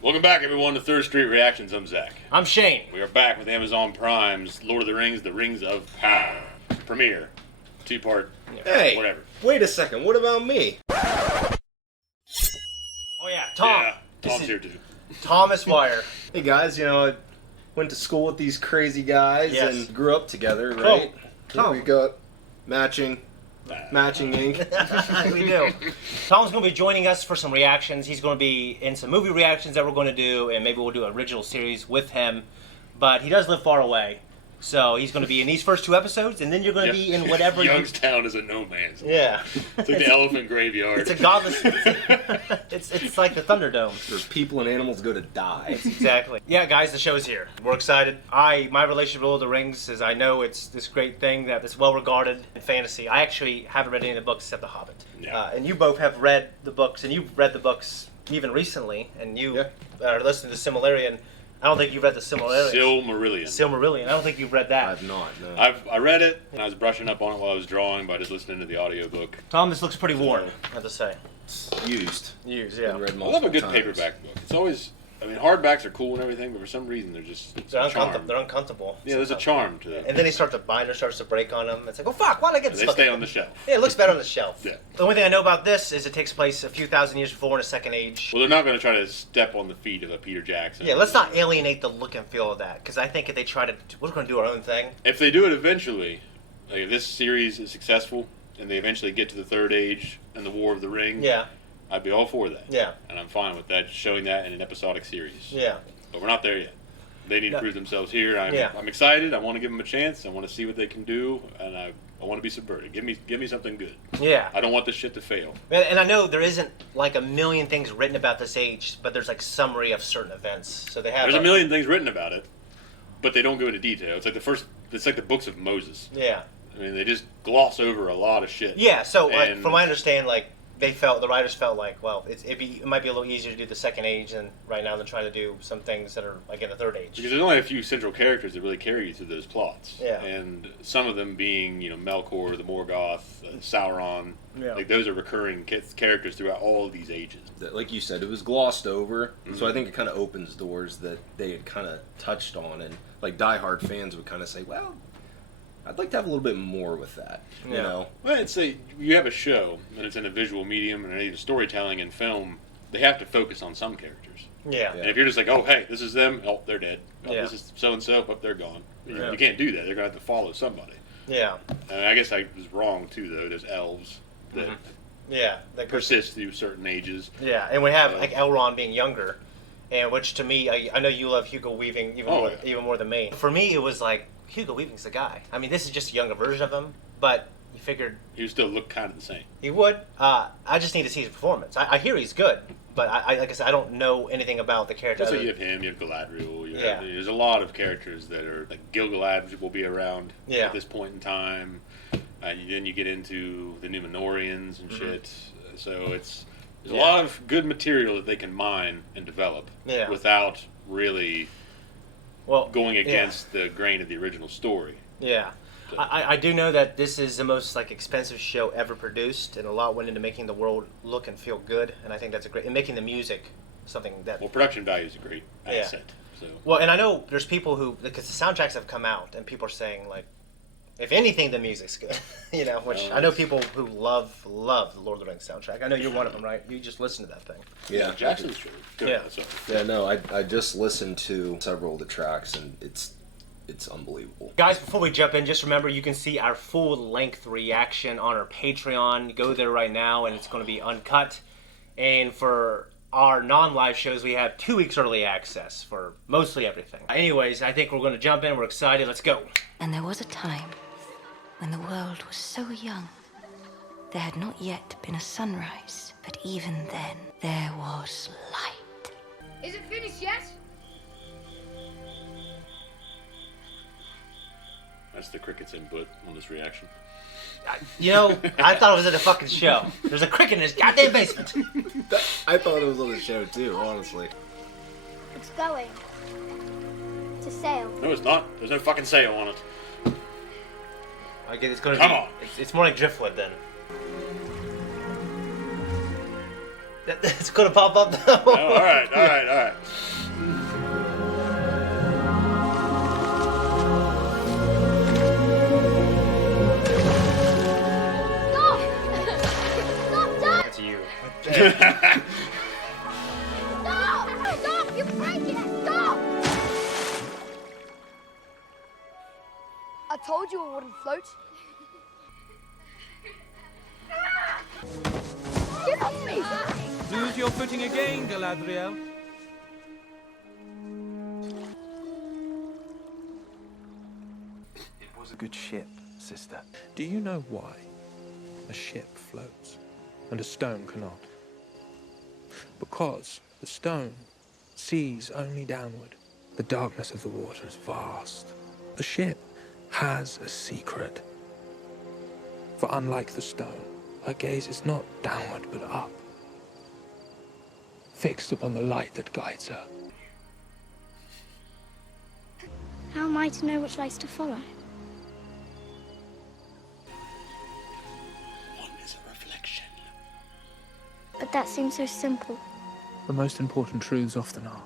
Welcome back, everyone, to Third Street Reactions. I'm Zakk. I'm Shane. We are back with Amazon Prime's Lord of the Rings, The Rings of Power. Premiere. Two-part, Hey, whatever. wait a second. What about me? Oh yeah, Tom. Yeah, Tom's here too. Thomas Wire. Hey guys, I went to school with these crazy guys and grew up together, right? Tom. We got matching ink. We do. Tom's going to be joining us for some reactions. He's going to be in some movie reactions that we're going to do, and maybe we'll do an original series with him. But he does live far away, so he's going to be in these first 2 episodes, and then you're going to be in whatever. Youngstown is a no man's land. Yeah. It's like the elephant graveyard. It's a godless. It's like the Thunderdome. Where people and animals go to die. Exactly. Yeah, guys, the show's here. We're excited. My relationship with Lord of the Rings is I know it's this great thing that is well regarded in fantasy. I actually haven't read any of the books except The Hobbit. Yeah. And you both have read the books, and you've read the books even recently, and you are listening to Silmarillion. I don't think you've read the Silmarillion. Silmarillion. I don't think you've read that. I've not, no. I read it, and I was brushing up on it while I was drawing by just listening to the audiobook. Tom, this looks pretty worn, I have to say. Used, yeah. read I love a good times. paperback book. It's always, hardbacks are cool and everything, but for some reason they're uncomfortable. Yeah, there's a charm to them. And then the binder starts to break on them. It's like, oh fuck, why'd I get this? They stay on the shelf. Yeah, it looks better on the shelf. Yeah. The only thing I know about this is it takes place a few thousand years before in a second age. Well, they're not going to try to step on the feet of a Peter Jackson. Yeah, let's not alienate the look and feel of that, because I think if they try to, we're going to do our own thing. If they do it eventually, like if this series is successful and they eventually get to the Third Age and the War of the Ring, I'd be all for that. Yeah. And I'm fine with that, showing that in an episodic series. Yeah. But we're not there yet. They need to prove themselves here. I'm excited. I want to give them a chance. I want to see what they can do, and I want to be subverted. Give me something good. Yeah. I don't want this shit to fail. And I know there isn't like a million things written about this age, but there's like summary of certain events. So they have. There's a million things written about it, but they don't go into detail. It's like the books of Moses. Yeah. I mean, they just gloss over a lot of shit. Yeah. So like, from what I understand, like the writers felt like, well, it might be a little easier to do the second age right now than try to do some things that are like in the third age. Because there's only a few central characters that really carry you through those plots. Yeah. And some of them being, Melkor, the Morgoth, Sauron. Yeah. Like those are recurring characters throughout all of these ages. Like you said, it was glossed over, so I think it kind of opens doors that they had kind of touched on, and like diehard fans would kind of say, well, I'd like to have a little bit more with that, you know? Well, I'd say you have a show, and it's in a visual medium, and either storytelling and film, they have to focus on some characters. Yeah. And if you're just like, oh, hey, this is them, oh, they're dead. Oh, this is so-and-so, oh, they're gone. You can't do that. They're going to have to follow somebody. Yeah. And I guess I was wrong, too, though. There's elves that that persist through certain ages. Yeah, and we have like Elrond being younger, and which to me, I know you love Hugo Weaving even more than me. For me, it was like, Hugo Weaving's the guy. I mean, this is just a younger version of him, but you figured he would still look kind of the same. He would. I just need to see his performance. I hear he's good, but like I said, I don't know anything about the character. So you have him, you have Galadriel. There's a lot of characters that are like Gil-galad will be around at this point in time. Then you get into the Numenorians and shit. So there's a lot of good material that they can mine and develop without really going against the grain of the original story. Yeah. So. I do know that this is the most like expensive show ever produced, and a lot went into making the world look and feel good, and I think that's and making the music something that... Well, production value is a great asset. So. Well, and I know there's people who, because the soundtracks have come out, and people are saying like, if anything, the music's good, which I know people who love the Lord of the Rings soundtrack. I know you're one of them, right? You just listen to that thing. Yeah. Jackson's really good. Yeah, no, I just listened to several of the tracks, and it's unbelievable. Guys, before we jump in, just remember you can see our full-length reaction on our Patreon. Go there right now, and it's going to be uncut. And for our non-live shows, we have 2 weeks early access for mostly everything. Anyways, I think we're going to jump in. We're excited. Let's go. And there was a time when the world was so young, there had not yet been a sunrise, but even then, there was light. Is it finished yet? That's the cricket's input on this reaction. I thought it was in a fucking show. There's a cricket in his goddamn basement. I thought it was on the show too, honestly. It's going to sail. No, it's not. There's no fucking sail on it. I guess it's gonna Come on. It's more like driftwood then. It's gonna pop up though. Oh, all right. You're breaking it! Stop! I told you it wouldn't float. Get off me! Lose your footing again, Galadriel. It was a good ship, sister. Do you know why a ship floats and a stone cannot? Because the stone sees only downward. The darkness of the water is vast. The ship has a secret. For unlike the stone, her gaze is not downward but up, fixed upon the light that guides her. How am I to know which lights to follow? One is a reflection. But that seems so simple. The most important truths often are.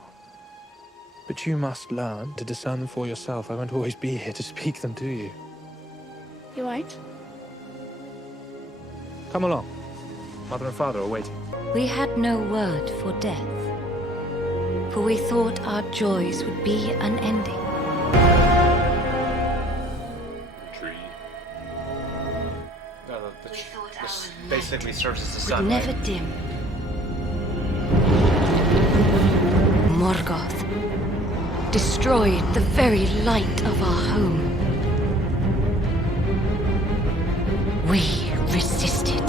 But you must learn to discern them for yourself. I won't always be here to speak them to you. You won't? Come along. Mother and father are waiting. We had no word for death, for we thought our joys would be unending. Tree. This basically serves as the Would sun. never Right? dim. Morgoth destroyed the very light of our home. We resisted.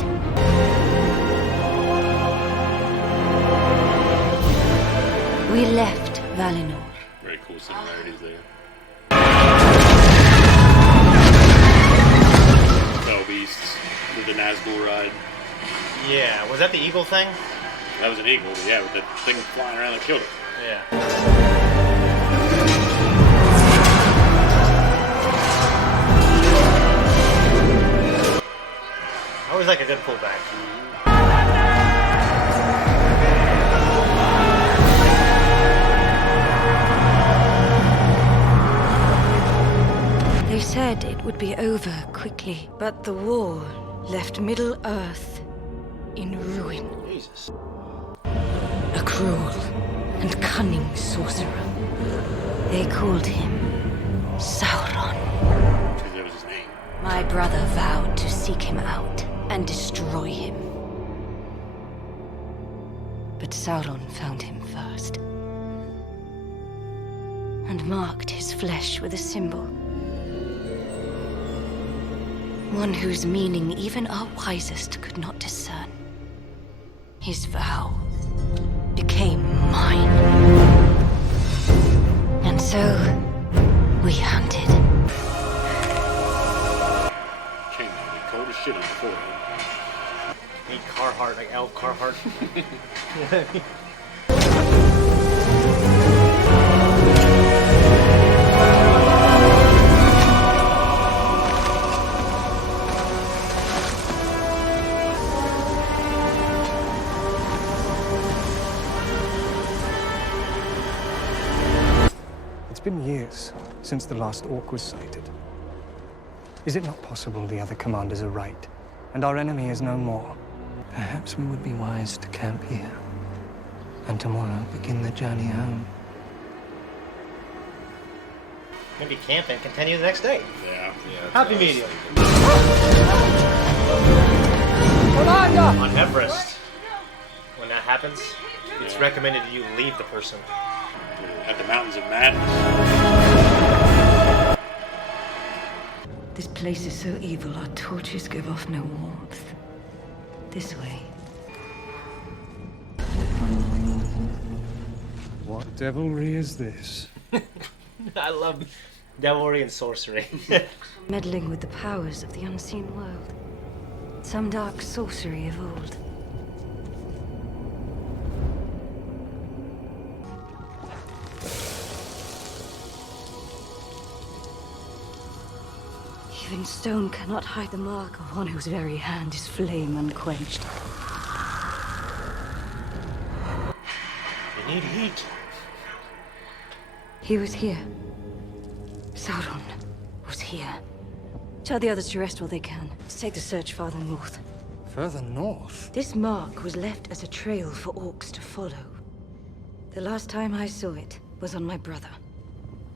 We left Valinor. Very cool similarities there. Fell beasts with the Nazgul ride. Yeah, was that the eagle thing? That was an eagle, but yeah, with that thing flying around that killed it. Yeah. Always like a good pullback. They said it would be over quickly, but the war left Middle-earth in ruin. Jesus. A cruel and cunning sorcerer. They called him Sauron. Because that was his name. My brother vowed to seek him out and destroy him. But Sauron found him first and marked his flesh with a symbol. One whose meaning even our wisest could not discern. His vow became mine. And so, we hunted. King, he cold as shit on the forehead. Eat Carhartt, like Elf Carhartt. It's been years since the last orc was sighted. Is it not possible the other commanders are right, and our enemy is no more? Perhaps we would be wise to camp here, and tomorrow begin the journey home. Maybe camp and continue the next day. Yeah. Happy medium. On Everest, when that happens, it's recommended you leave the person. At the Mountains of Madness. This place is so evil, our torches give off no warmth. This way. What devilry is this? I love devilry and sorcery. Meddling with the powers of the unseen world. Some dark sorcery of old. Even stone cannot hide the mark of one whose very hand is flame unquenched. You need heat. He was here. Sauron was here. Tell the others to rest while they can. To take the search farther north. Further north? This mark was left as a trail for orcs to follow. The last time I saw it was on my brother.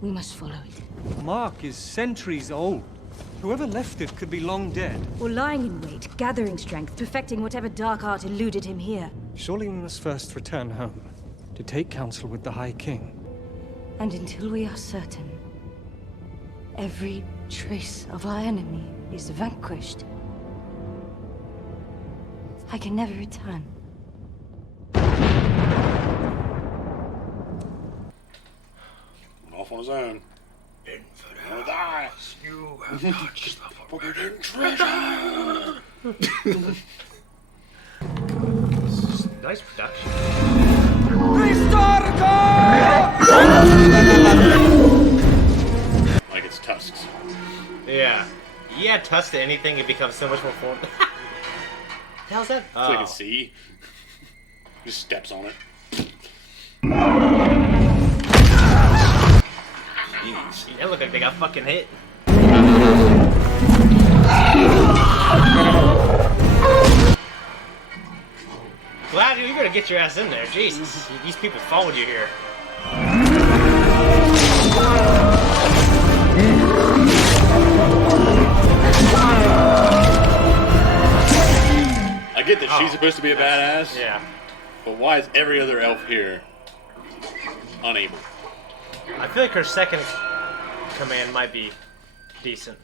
We must follow it. Mark is centuries old. Whoever left it could be long dead. Or lying in wait, gathering strength, perfecting whatever dark art eluded him here. Surely we must first return home, to take counsel with the High King. And until we are certain, every trace of our enemy is vanquished, I can never return. Off on his own. Infidels, you have touched the forbidden treasure! Nice production. Like it's tusks. Yeah. You add tusks to anything, it becomes so much more form. What the hell's that? So you can see. Just steps on it. Jeez. They look like they got fucking hit. Glad you better get your ass in there. Jesus. These people followed you here. I get that she's supposed to be a badass. Yeah. But why is every other elf here unable? I feel like her second command might be decent.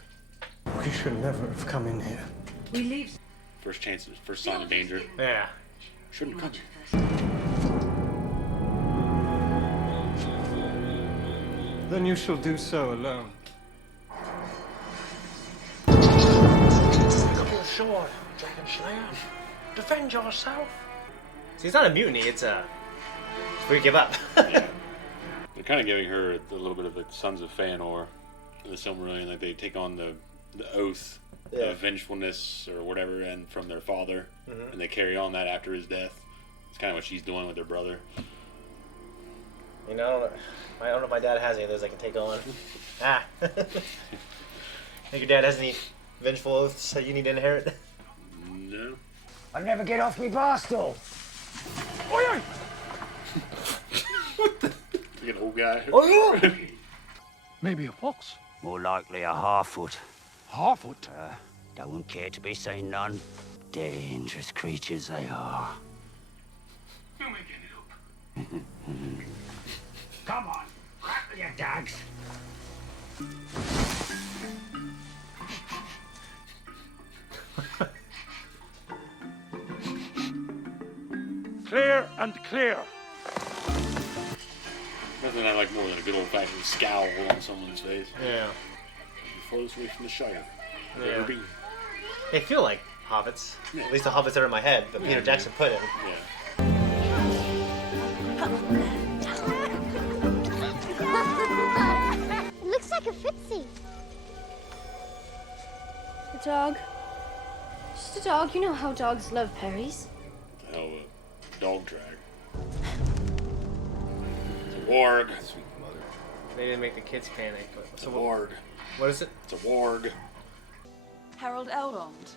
We should never have come in here. We leave. First chance, first sign of danger. Yeah. Shouldn't come. Then you shall do so alone. Pick up your sword, Dragon Slayer. Defend yourself. See, it's not a mutiny, it's a... We give up. Yeah. They're kind of giving her a little bit of the Sons of Fëanor, the Silmarillion, like they take on the oath of vengefulness or whatever, and from their father, and they carry on that after his death. It's kind of what she's doing with her brother. You know, I don't know if my dad has any of those I can take on. Think your dad has any vengeful oaths that you need to inherit? No. I'll never get off me bar stool. Oi! What the? Like an old guy. Maybe a fox. More likely a half-foot. Half-foot? Don't care to be seen none. Dangerous creatures they are. You making it up. Come on, rattle your dogs. Clear and clear. Nothing I like more than a good old-fashioned scowl on someone's face. Yeah. Furthest away from the Shire. Yeah. They feel like hobbits. Yeah. At least the hobbits that are in my head, that Peter Jackson put in. Yeah. It looks like a footsie. A dog. Just a dog. You know how dogs love Perry's. What the hell of a dog drag. It's a warg. Sweet mother. They didn't make the kids panic, but... It's a warg. What is it? It's a warg. Harold Elrond.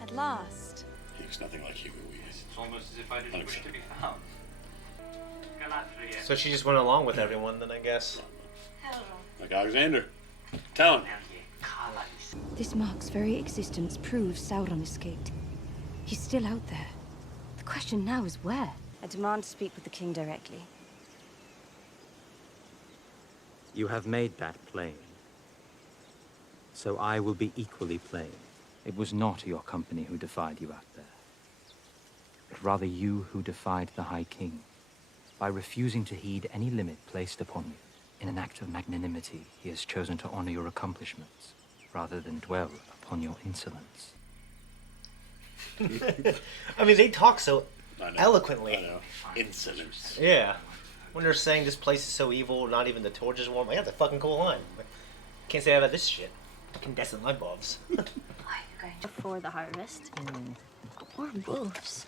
At last. He looks nothing like Hugo Weaving. It's almost as if I didn't wish to be found. Galadriel. So she just went along with everyone then, I guess. Like Alexander. Tell him. This mark's very existence proves Sauron escaped. He's still out there. The question now is where? I demand to speak with the king directly. You have made that plain. So I will be equally plain. It was not your company who defied you out there, but rather you who defied the High King by refusing to heed any limit placed upon you. In an act of magnanimity, he has chosen to honor your accomplishments rather than dwell upon your insolence. I mean, they talk so eloquently. I know. Insolence. Yeah. When they're saying this place is so evil, not even the torch is warm. Like, that's a fucking cool line. Can't say that about this shit. Incandescent light bulbs. Why are you going for the harvest? Or wolves?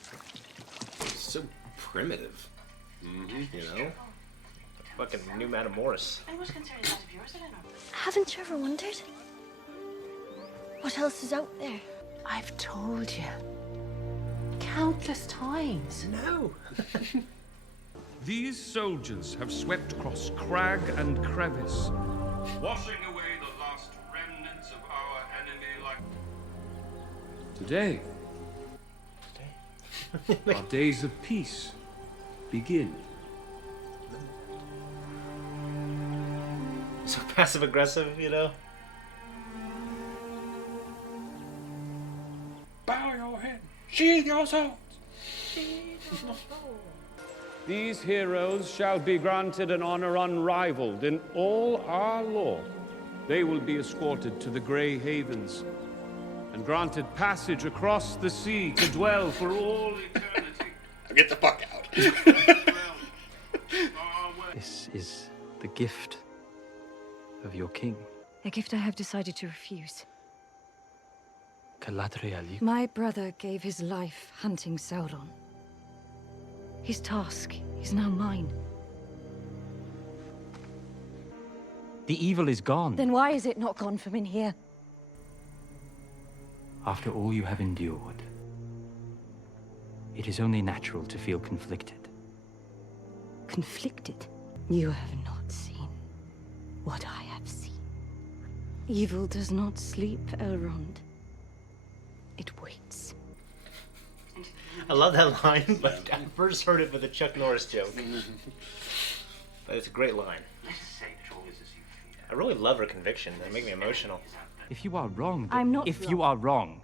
It's so primitive. You know? Fucking new Madame Morris. Haven't you ever wondered? What else is out there? I've told you. Countless times. No. These soldiers have swept across crag and crevice, washing away the last remnants of our enemy like... Today, our days of peace begin. So passive aggressive, you know? Bow your head, sheathe your swords. These heroes shall be granted an honor unrivaled in all our lore. They will be escorted to the Grey Havens and granted passage across the sea to dwell for all eternity. Get the fuck out. This is the gift of your king. A gift I have decided to refuse. Galadriel, My brother gave his life hunting Sauron. His task is now mine. the evil is gone. Then why is it not gone from in here? After all you have endured, it is only natural to feel conflicted. Conflicted? You have not seen what I have seen. Evil does not sleep, Elrond. It waits. I love that line, but I first heard it with a Chuck Norris joke. But it's a great line. I really love her conviction. They make me emotional. If you are wrong, I'm not if wrong. you are wrong,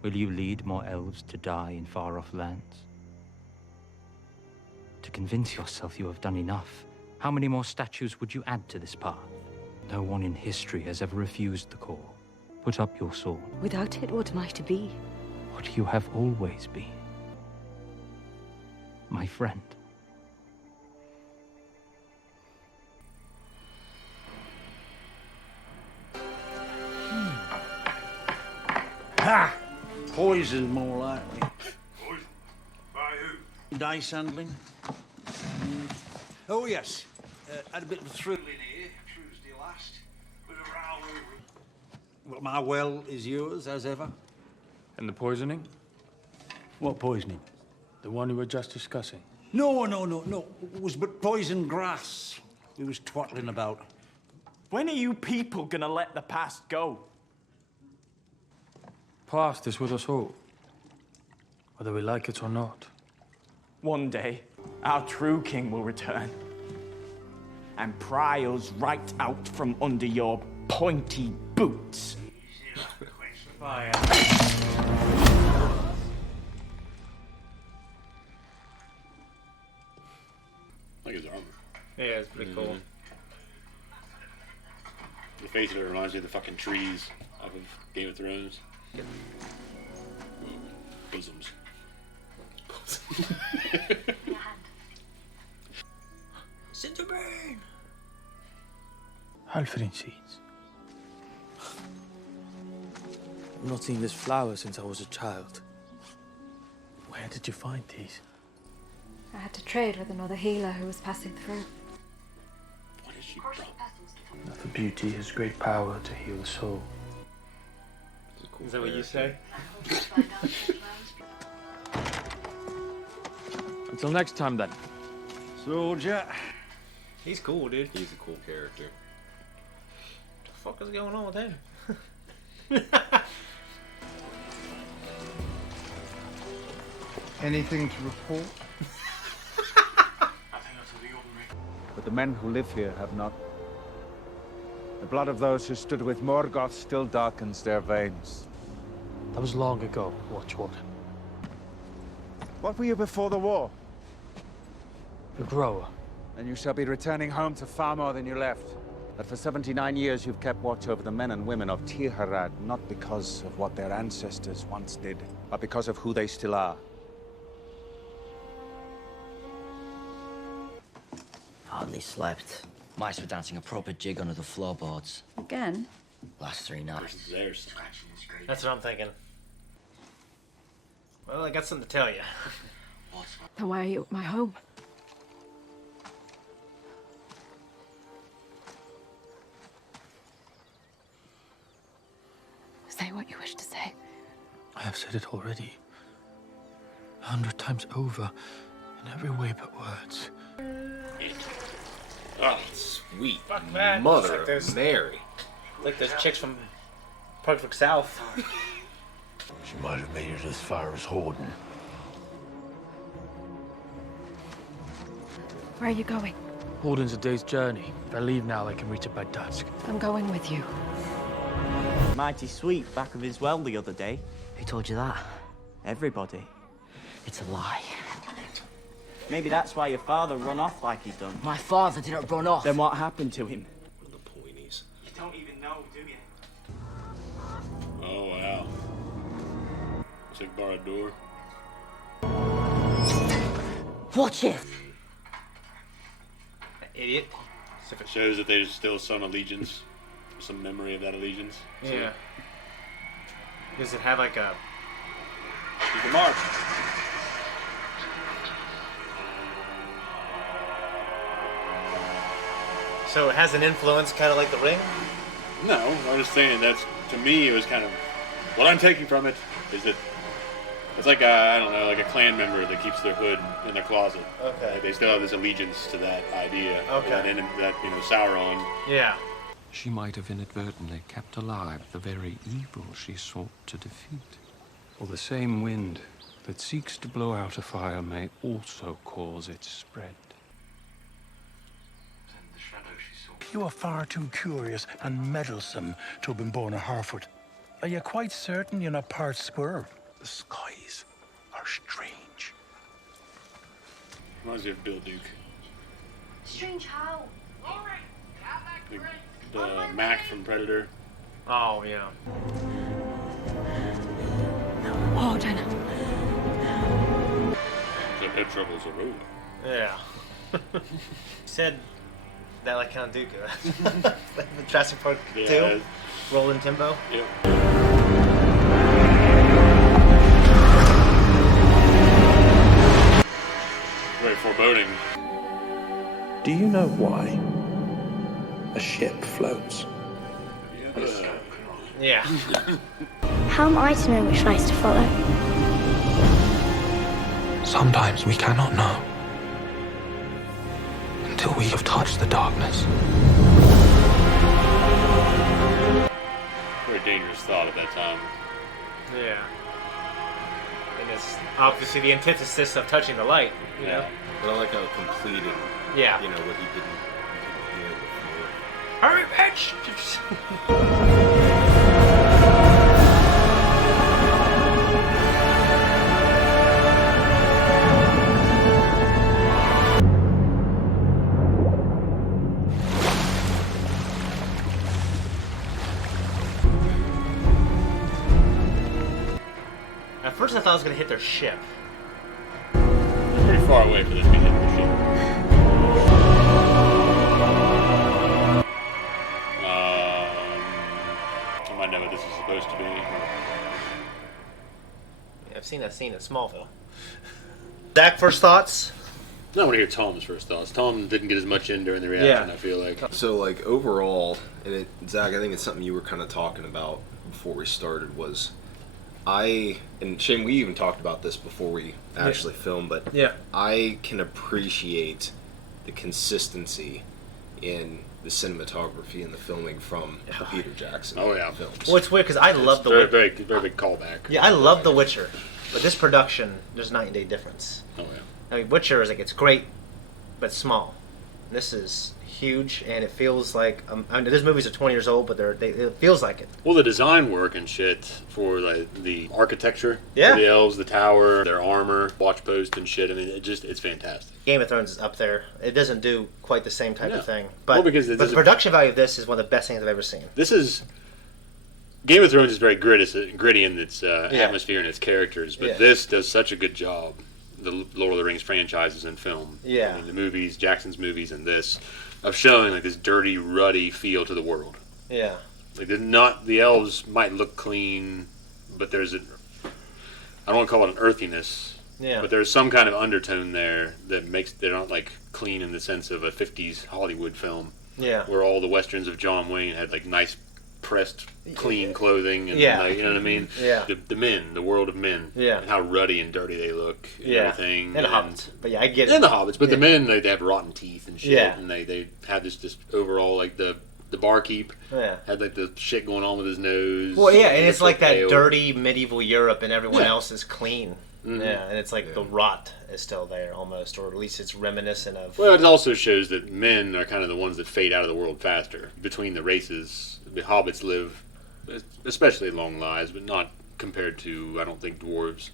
will you lead more elves to die in far-off lands? To convince yourself you have done enough, how many more statues would you add to this path? No one in history has ever refused the call. Put up your sword. Without it, what am I to be? What you have always been. My friend. Ha! Poison, more likely. Poison? By who? Dice handling. Oh, yes. Had a bit of a thrill in here Tuesday last. With a row over. Well, my well is yours, as ever. And the poisoning? What poisoning? The one we were just discussing. No. It was but poison grass we was twattling about. When are you people gonna let the past go? Past is with us all, whether we like it or not. One day, our true king will return and pry us right out from under your pointy boots. Fire. Like his armor. Yeah, it's pretty cool. The face of it reminds me of the fucking trees off of Game of Thrones. Ooh, bosoms. Cinderbrain! Halfring seeds. I've not seen this flower since I was a child. Where did you find these? I had to trade with another healer who was passing through. What is she That for beauty has great power to heal the soul. Is that what you say? Until next time, then. Soldier. He's cool, dude. He's a cool character. What the fuck is going on with him? Anything to report? But the men who live here have not. The blood of those who stood with Morgoth still darkens their veins. That was long ago, Watchwarden. What were you before the war? A grower. And you shall be returning home to far more than you left. But for 79 years you've kept watch over the men and women of Tirharad, not because of what their ancestors once did, but because of who they still are. Hardly slept. Mice were dancing a proper jig under the floorboards. Again? Last 3 nights. That's what I'm thinking. Well, I got something to tell you. Then why are you at my home? Say what you wish to say. I have said it already. 100 times over, in every way but words. Oh, sweet. Fuck that. Mother It's of Mary. Like those chicks from Perfect South. She might have made it as far as Horden. Where are you going? Horden's a day's journey. If I leave now, I can reach it by dusk. I'm going with you. Mighty sweet back of his well the other day. Who told you that? Everybody. It's a lie. Maybe that's why your father run off like he done. My father didn't run off. Then what happened to him? The pointies. You don't even know, do you? Oh, wow. Looks like Barad-dûr. Watch it! Idiot. It shows that there's still some allegiance, some memory of that allegiance. Yeah. Does it have like a... He's the mark. So it has an influence kind of like the ring? No, I'm just saying that's, to me, it was kind of, what I'm taking from it is that it's like I don't know, like a clan member that keeps their hood in their closet. Okay. Like they still have this allegiance to that idea. Okay. And then that, Sauron. Yeah. She might have inadvertently kept alive the very evil she sought to defeat. For the same wind that seeks to blow out a fire may also cause its spread. You are far too curious and meddlesome to have been born a Harfoot. Are you quite certain you're not part squirrel? The skies are strange. Reminds me of Bill Duke. Strange how? The Mac from Predator. Oh, yeah. Warden. The head troubles are over. Yeah. Said that like Count Dooku. Like the Jurassic Park 2. Rolling Timbo. Yep. Very foreboding. Do you know why a ship floats? Yeah. How am I to know which lights to follow? Sometimes we cannot know until we have touched the darkness. Very dangerous thought at that time. Yeah. And it's obviously the antithesis of touching the light, you know? But I like how it completed, Yeah. you know, what he couldn't hear before. Hurry, bitch! At first I thought I was going to hit their ship. Pretty far away for this to be hitting the ship. I might know what this is supposed to be. Yeah, I've seen that scene in Smallville. Zakk, first thoughts? I want to hear Tom's first thoughts. Tom didn't get as much in during the reaction, I feel like. So, like, overall, and Zakk, I think it's something you were kind of talking about before we started, was and Shane, we even talked about this before we actually filmed, but I can appreciate the consistency in the cinematography and the filming from the Peter Jackson films. Well, it's weird because I love The Witcher. Witcher. Very big callback. Yeah, I love The Witcher, but this production, there's night and day difference. Oh yeah. I mean, Witcher is like, it's great, but small. This is huge, and it feels like I mean, these movies are 20 years old, but it feels like it. Well, the design work and shit for like the architecture, Yeah. for the elves, the tower, their armor, watch post and shit. I mean, it's fantastic. Game of Thrones is up there. It doesn't do quite the same type of thing, but Well, because the production value of this is one of the best things I've ever seen. This is Game of Thrones is very gritty in its atmosphere and its characters, but this does such a good job. The Lord of the Rings franchises and film, Yeah. I mean, the movies, Jackson's movies, and this of showing like this dirty, ruddy feel to the world. Yeah. Like the elves might look clean, but there's I don't want to call it an earthiness. Yeah. But there's some kind of undertone there that makes they're not like clean in the sense of a 50s Hollywood film. Yeah. Where all the westerns of John Wayne had like nice pressed, clean clothing, and Yeah. like, you know what I mean? Yeah. The men, the world of men, Yeah. and how ruddy and dirty they look, and everything, and the hobbits. But yeah, I get it. And the hobbits, but the men they have rotten teeth and shit, Yeah. and they have this overall like the barkeep had like the shit going on with his nose. Well, yeah, and it's like that pale. dirty medieval Europe, and everyone Yeah. else is clean. Mhm. Yeah, and it's like the rot is still there almost, or at least it's reminiscent of. Well, it also shows that men are kind of the ones that fade out of the world faster. Between the races, the hobbits live especially long lives, but not compared to, I don't think, dwarves,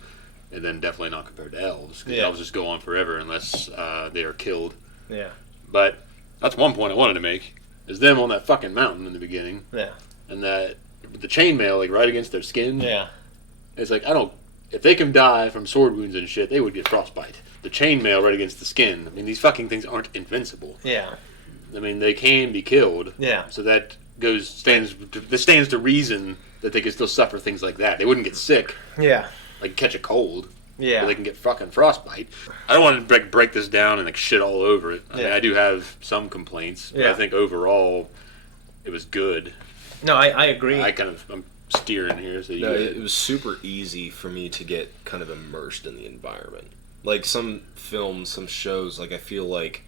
and then definitely not compared to elves, because elves just go on forever unless they are killed. Yeah. But that's one point I wanted to make, is them on that fucking mountain in the beginning. Yeah. And that, with the chainmail, like, right against their skin. Yeah. It's like, if they can die from sword wounds and shit, they would get frostbite. The chainmail right against the skin, I mean, these fucking things aren't invincible. Yeah. I mean, they can be killed. Yeah. So that stands to reason that they can still suffer things like that. They wouldn't get sick. Yeah. Like catch a cold. Yeah. But they can get fucking frostbite. I don't want to break this down and like shit all over it. I mean, I do have some complaints, but I think overall it was good. No, I agree. I'm steering here. So it was super easy for me to get kind of immersed in the environment. Like some films, some shows, like I feel like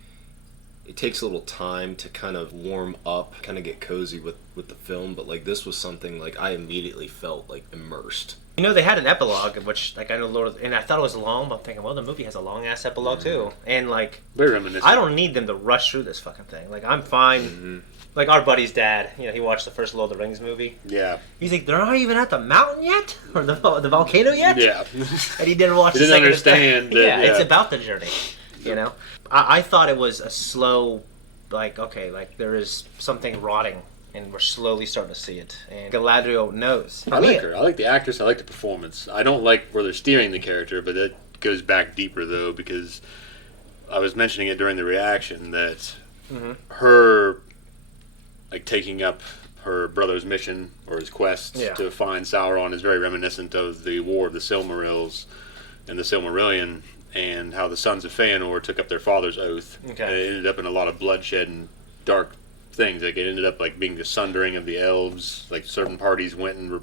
it takes a little time to kind of warm up, kind of get cozy with the film, but like this was something like I immediately felt like immersed. You know, they had an epilogue, which, like, I know and I thought it was long, but I'm thinking, well, the movie has a long-ass epilogue, too. And, like, very reminiscent. I don't need them to rush through this fucking thing. Like, I'm fine. Mm-hmm. Like, our buddy's dad, you know, he watched the first Lord of the Rings movie. Yeah. He's like, they're not even at the mountain yet? Or the volcano yet? Yeah. And he didn't watch he the didn't second understand. yeah, it's about the journey, you know? I thought it was a slow, like, okay, like, there is something rotting. And we're slowly starting to see it. And Galadriel knows. I like her. I like the actress. I like the performance. I don't like where they're steering the character, but that goes back deeper, though, because I was mentioning it during the reaction that her, like, taking up her brother's mission or his quest to find Sauron is very reminiscent of the War of the Silmarils and the Silmarillion and how the sons of Feanor took up their father's oath. Okay. And it ended up in a lot of bloodshed and dark things. Like it ended up like being the sundering of the elves. Like certain parties went and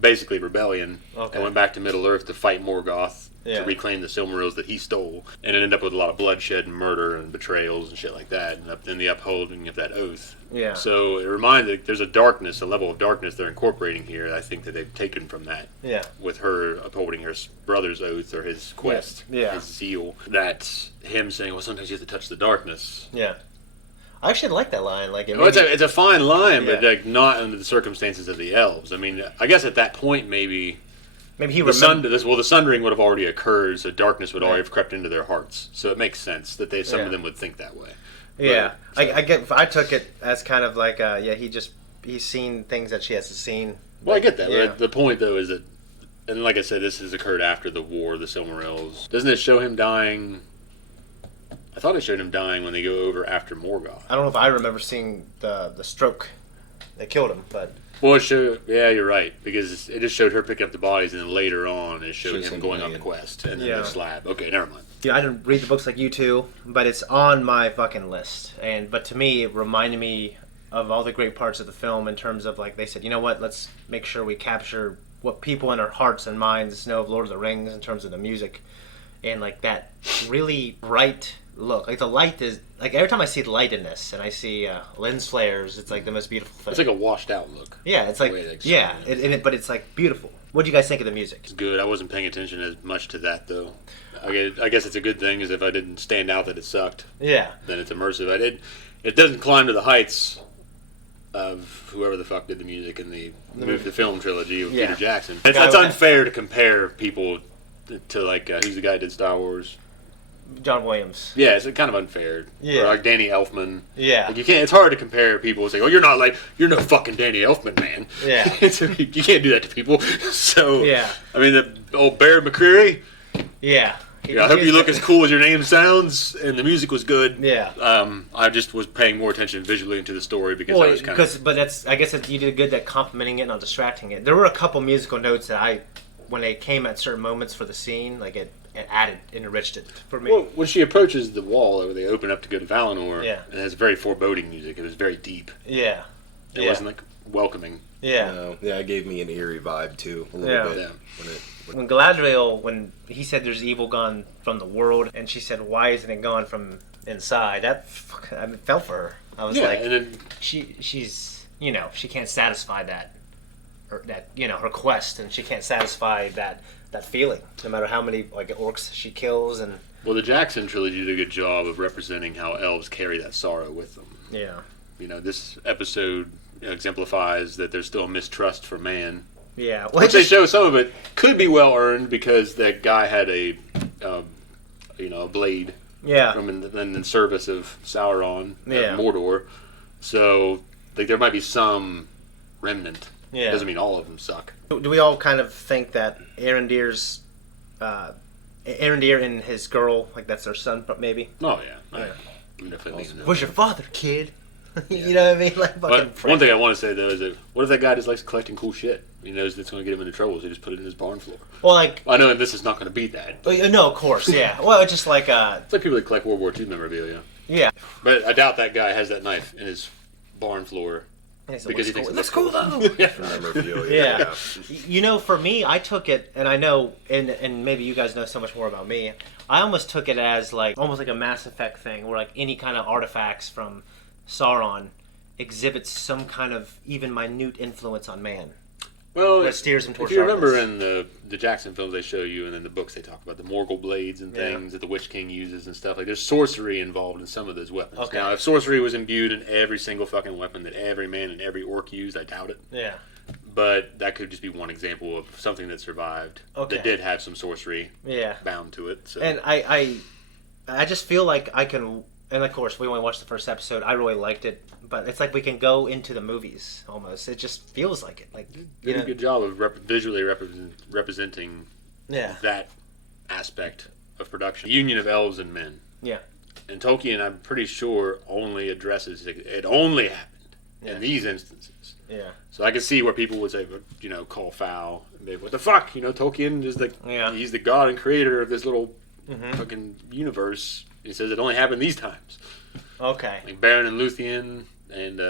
basically rebellion and went back to Middle Earth to fight Morgoth to reclaim the Silmarils that he stole, and it ended up with a lot of bloodshed and murder and betrayals and shit like that, and in the upholding of that oath. Yeah. So it reminds me, there's a darkness, a level of darkness they're incorporating here. I think that they've taken from that. Yeah. With her upholding her brother's oath or his quest, his zeal. That's him saying, "Well, sometimes you have to touch the darkness." Yeah. I actually like that line. Like, it's a fine line, but like not under the circumstances of the elves. I mean, I guess at that point, maybe he the sundering would have already occurred, so darkness would already have crept into their hearts. So it makes sense that some of them would think that way. Yeah, but, I took it as kind of like, he's seen things that she hasn't seen. Well, I get that. But the point though is that, and like I said, this has occurred after the War of the Silmarils. Doesn't it show him dying? I thought it showed him dying when they go over after Morgoth. I don't know if I remember seeing the stroke that killed him, but... Well, you're right, because it just showed her picking up the bodies, and then later on it showed him going on the quest, and then the slab. Okay, never mind. Yeah, I didn't read the books like you two, but it's on my fucking list. But to me, it reminded me of all the great parts of the film in terms of, like, they said, you know what, let's make sure we capture what people in their hearts and minds know of Lord of the Rings in terms of the music. And, like, that really bright... look, like the light is like every time I see light in this and I see lens flares, it's like the most beautiful thing. It's like a washed out look. Yeah, it's like but it's like beautiful. What do you guys think of the music? It's good. I wasn't paying attention as much to that though. I guess it's a good thing, is if I didn't stand out that it sucked. Yeah. Then it's immersive. It doesn't climb to the heights of whoever the fuck did the music in the film trilogy with Peter Jackson. It's unfair to compare people to like who's the guy who did Star Wars. John Williams. Yeah, it's kind of unfair. Yeah. Or like Danny Elfman. Yeah. Like it's hard to compare people and say, "Oh, you're no fucking Danny Elfman, man." Yeah. You can't do that to people. So yeah. I mean, the old Barry McCreary. Yeah. I hope you look as cool as your name sounds, and the music was good. Yeah. I just was paying more attention visually into the story because I was kind of. But I guess you did good at complimenting it, not distracting it. There were a couple musical notes that when they came at certain moments for the scene, like it added and enriched it for me. Well, when she approaches the wall where they open up to go to Valinor, it has very foreboding music. It was very deep. Yeah. It wasn't like welcoming. Yeah. Yeah, it gave me an eerie vibe too, a little bit. When Galadriel, when he said there's evil gone from the world, and she said, why isn't it gone from inside? That felt for her. I was like, and then, she's, she can't satisfy that her quest, and she can't satisfy that feeling, no matter how many orcs she kills. And well, the Jackson trilogy did a good job of representing how elves carry that sorrow with them. Yeah. This episode exemplifies that there's still mistrust for man. Yeah. Which they show some of it could be well earned because that guy had a blade. Yeah. From in service of Sauron, yeah. Mordor. So there might be some remnant. Yeah. Doesn't mean all of them suck. Do we all kind of think that Arondir and his girl, that's their son, maybe? Oh yeah. Definitely. Where's your father, kid? You know what I mean? One thing I want to say though is that what if that guy just likes collecting cool shit? He knows that's going to get him into trouble, so he just put it in his barn floor. Well, I know this is not going to beat that. No, of course, yeah. Well, it's just like it's like people that collect World War II memorabilia. Yeah. But I doubt that guy has that knife in his barn floor because he thinks it looks cool though. Yeah. For me, I took it, and I know, and maybe you guys know so much more about me. I almost took it as almost like a Mass Effect thing, where any kind of artifacts from Sauron exhibits some kind of even minute influence on man. Well, that steers him towards if you remember darkness. in the Jackson films they show you, and in the books they talk about the Morgul blades and things that the Witch King uses and stuff. There's sorcery involved in some of those weapons. Okay. Now, if sorcery was imbued in every single fucking weapon that every man and every orc used, I doubt it. Yeah. But that could just be one example of something that survived that did have some sorcery bound to it. So. And I just feel like I can, and of course we only watched the first episode. I really liked it. But it's like we can go into the movies almost. It just feels like it. Did a good job of visually representing that aspect of production. The union of elves and men. Yeah. And Tolkien, I'm pretty sure, only addresses it only happened in these instances. Yeah. So I can see where people would say, call foul. Maybe, what the fuck? Tolkien is he's the god and creator of this little fucking universe. He says it only happened these times. Okay. Like Beren and Luthien and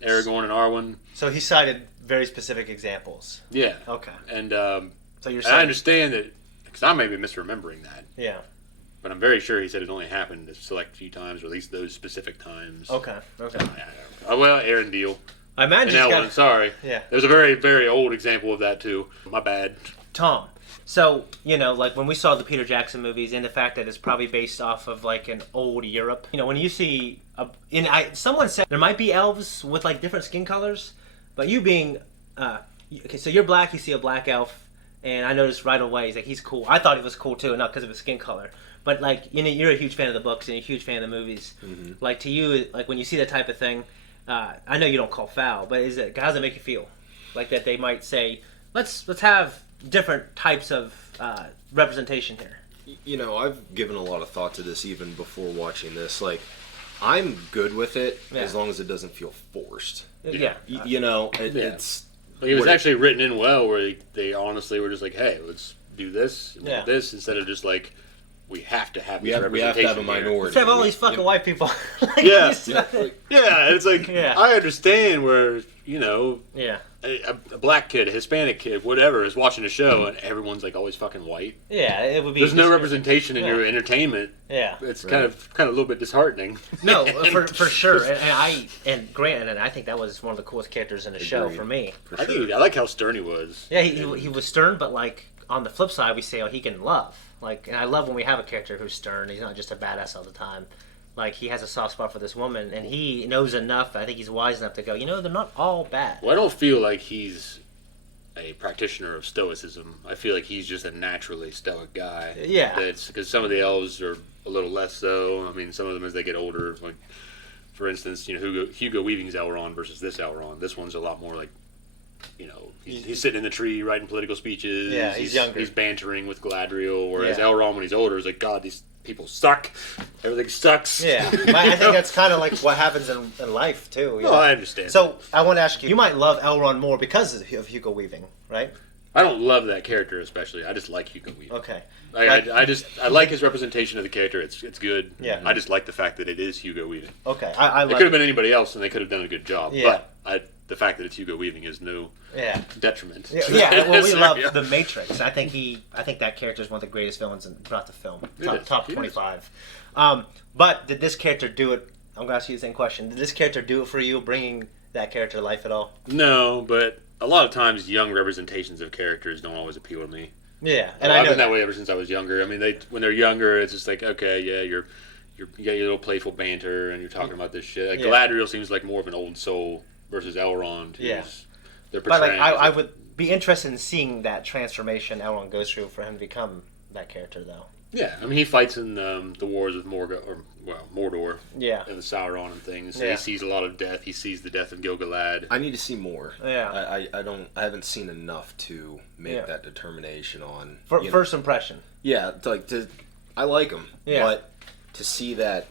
Aragorn and Arwen. So he cited very specific examples. Yeah. Okay. And so you're saying, I understand that because I may be misremembering that. Yeah. But I'm very sure he said it only happened a select few times, or at least those specific times. Okay. Well, Arendelle. I imagine. And Elrond, sorry. Yeah. There's a very, very old example of that too. My bad. Tom. So, when we saw the Peter Jackson movies and the fact that it's probably based off of an old Europe, when you see someone said there might be elves with different skin colors, but you being okay, so you're black, you see a black elf, and I noticed right away he's cool. I thought he was cool too, not because of his skin color, but you're a huge fan of the books and you're a huge fan of the movies. Mm-hmm. To you, when you see that type of thing, I know you don't call foul, but how does it make you feel? That they might say, let's have different types of representation here. I've given a lot of thought to this even before watching this. I'm good with it as long as it doesn't feel forced. Yeah. It's... It was actually written in well where they honestly were just hey, let's do this and do this instead of just we have to have this representation. We have to have a minority. Let's have all these fucking white people. Yeah. It's I understand where, a black kid, a Hispanic kid, whatever, is watching a show and everyone's always fucking white. Yeah, it would be. There's no representation in your entertainment. Yeah, it's kind of a little bit disheartening. No, for sure. And Grant, and I think that was one of the coolest characters in the show for me. I like how stern he was. Yeah, he was stern, but on the flip side, we say he can love. And I love when we have a character who's stern. He's not just a badass all the time. He has a soft spot for this woman, and he knows enough. I think he's wise enough to go, they're not all bad. Well, I don't feel like he's a practitioner of stoicism. I feel like he's just a naturally stoic guy. Yeah. Because some of the elves are a little less so. I mean, some of them as they get older, for instance, Hugo Weaving's Elrond versus this Elrond. This one's a lot more he's sitting in the tree writing political speeches. Yeah, he's younger. He's bantering with Galadriel, whereas Elrond, when he's older, is God, these people suck. Everything sucks. Yeah, I think that's kind of what happens in life too. No, I understand. So I want to ask you. You might love Elrond more because of Hugo Weaving, right? I don't love that character especially. I just like Hugo Weaving. Okay. I like his representation of the character. It's good. Yeah. I just like the fact that it is Hugo Weaving. Okay. It could have been anybody else, and they could have done a good job. Yeah. But the fact that it's Hugo Weaving is no detriment. Yeah, well, we love The Matrix. I think that character is one of the greatest villains throughout the film. Top 25. But did this character do it? I'm going to ask you the same question. Did this character do it for you, bringing that character to life at all? No, but a lot of times young representations of characters don't always appeal to me. Yeah, and I've been that way ever since I was younger. I mean, when they're younger, it's just like, okay, yeah, you got your little playful banter, and you're talking about this shit. Like, Galadriel seems like more of an old soul versus Elrond. They're portraying. But I would be interested in seeing that transformation Elrond goes through for him to become that character, though. Yeah, I mean, he fights in the wars of Mordor. Yeah, and the Sauron and things. So he sees a lot of death. He sees the death of Gil-galad. I need to see more. Yeah, I haven't seen enough to make that determination on first impression. Yeah, I like him. Yeah, but to see that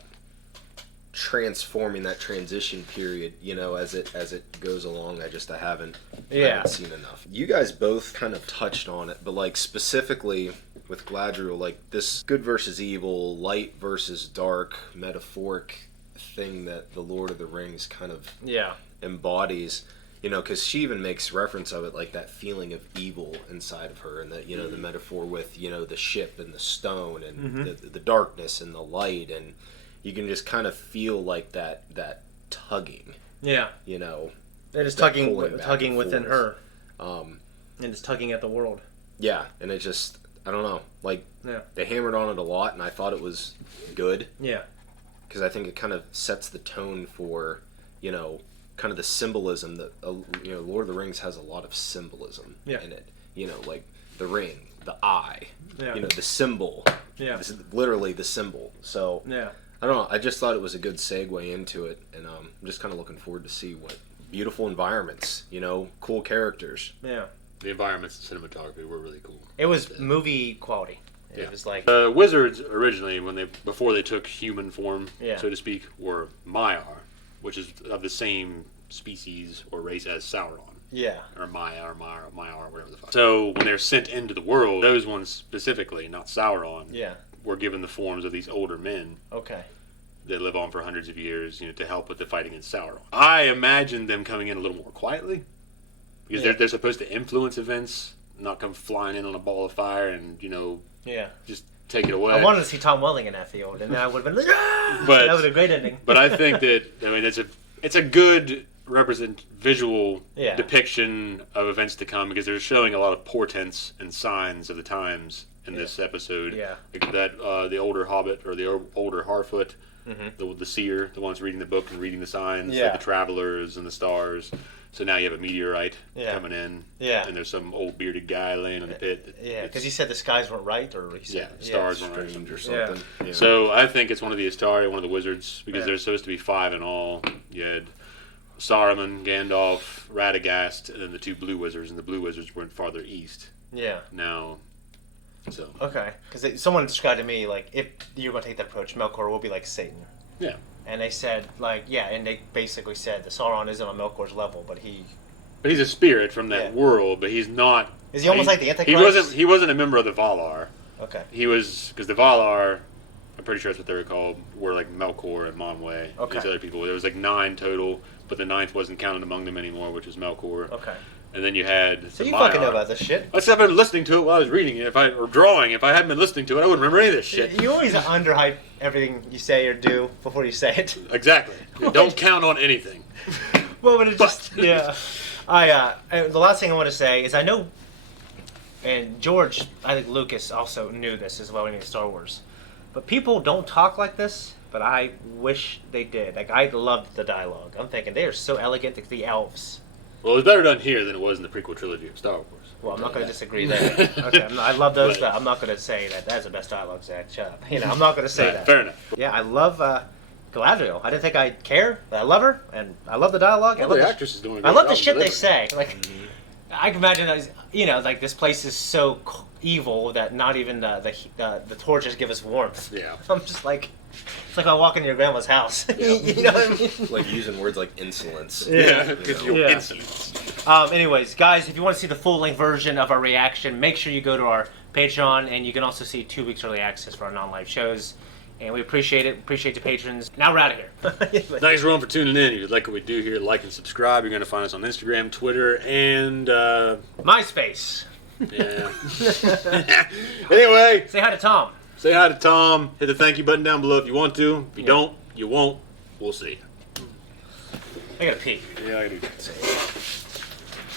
transforming, that transition period, as it goes along, I haven't seen enough. You guys both kind of touched on it, but like specifically with Galadriel, like this good versus evil, light versus dark, metaphoric thing that the Lord of the Rings kind of embodies, because she even makes reference of it, like that feeling of evil inside of her, and that, the metaphor with, the ship and the stone and the darkness and the light, and you can just kind of feel like that tugging. Yeah. It is tugging within her. And it's tugging at the world. Yeah, and it just, I don't know, like, they hammered on it a lot, and I thought it was good. Yeah. Because I think it kind of sets the tone for, kind of the symbolism that, Lord of the Rings has a lot of symbolism in it. Like the ring, the eye, the symbol. Yeah. This is literally the symbol. So, I don't know, I just thought it was a good segue into it, and I'm just kind of looking forward to see what beautiful environments, cool characters. Yeah. The environments and cinematography were really cool. It was movie quality. It was like... The wizards originally, before they took human form, so to speak, were Maiar, which is of the same species or race as Sauron. Yeah. Or Maiar, whatever the fuck. So when they're sent into the world, those ones specifically, not Sauron, were given the forms of these older men. Okay. That live on for hundreds of years, to help with the fight against Sauron. I imagined them coming in a little more quietly, because they're supposed to influence events, not come flying in on a ball of fire and just take it away. I wanted to see Tom Welling in that field, and then I would have been like, but that was a great ending. But I think that it's a good visual depiction of events to come, because they're showing a lot of portents and signs of the times in this episode. Yeah, like that the older Hobbit or the older Harfoot. The seer, the ones reading the book and reading the signs, like the travelers and the stars. So now you have a meteorite coming in, and there's some old bearded guy laying in the pit. Because he said the skies weren't right, or he said stars weren't right or something. Yeah. So I think it's one of the Astari, one of the wizards, because there's supposed to be 5 in all. You had Saruman, Gandalf, Radagast, and then the 2 blue wizards, and the blue wizards went farther east. Yeah. Now. So. Okay, because someone described to me, like, if you're going to take that approach, Melkor will be like Satan. Yeah. And they said, and they basically said the Sauron isn't on Melkor's level, but he's a spirit from that world, but he's not... Is he almost like the Antichrist? He wasn't a member of the Valar. Okay. He was... Because the Valar, I'm pretty sure that's what they were called, were like Melkor and Manwë. Okay. These other people. There was like 9 total, but the 9th wasn't counted among them anymore, which was Melkor. Okay. And then you had... So you fucking know about this shit. I've been listening to it while I was reading it. Or drawing. If I hadn't been listening to it, I wouldn't remember any of this shit. You always underhype everything you say or do before you say it. Exactly. Don't count on anything. Well, but it just... Yeah. The last thing I want to say is I know... And George, I think Lucas also knew this as well when he was Star Wars. But people don't talk like this, but I wish they did. Like, I loved the dialogue. I'm thinking, they are so elegant, the elves. Well, it was better done here than it was in the prequel trilogy of Star Wars. Well, I'm not going to disagree there. Okay, I love those, but I'm not going to say that that's the best dialogue, Zakk. Shut up. I'm not going to say that. Fair enough. Yeah, I love Galadriel. I didn't think I'd care, but I love her, and I love the dialogue. Well, the actress is doing a great I love the job shit they say. Like, I can imagine, like this place is so evil that not even the torches give us warmth. Yeah. I'm just like... It's like I walk into your grandma's house. You know what I mean? Like using words like insolence. Yeah, because you're insolence. Anyways, guys, if you want to see the full-length version of our reaction, make sure you go to our Patreon, and you can also see 2 weeks early access for our non-live shows. And we appreciate it. Appreciate the patrons. Now we're out of here. Thanks, everyone, for tuning in. If you like what we do here, like and subscribe. You're going to find us on Instagram, Twitter, and... MySpace. Yeah. Anyway. Say hi to Tom. Say hi to Tom. Hit the thank you button down below if you want to. If you don't, you won't. We'll see. I gotta pee. Yeah, I do.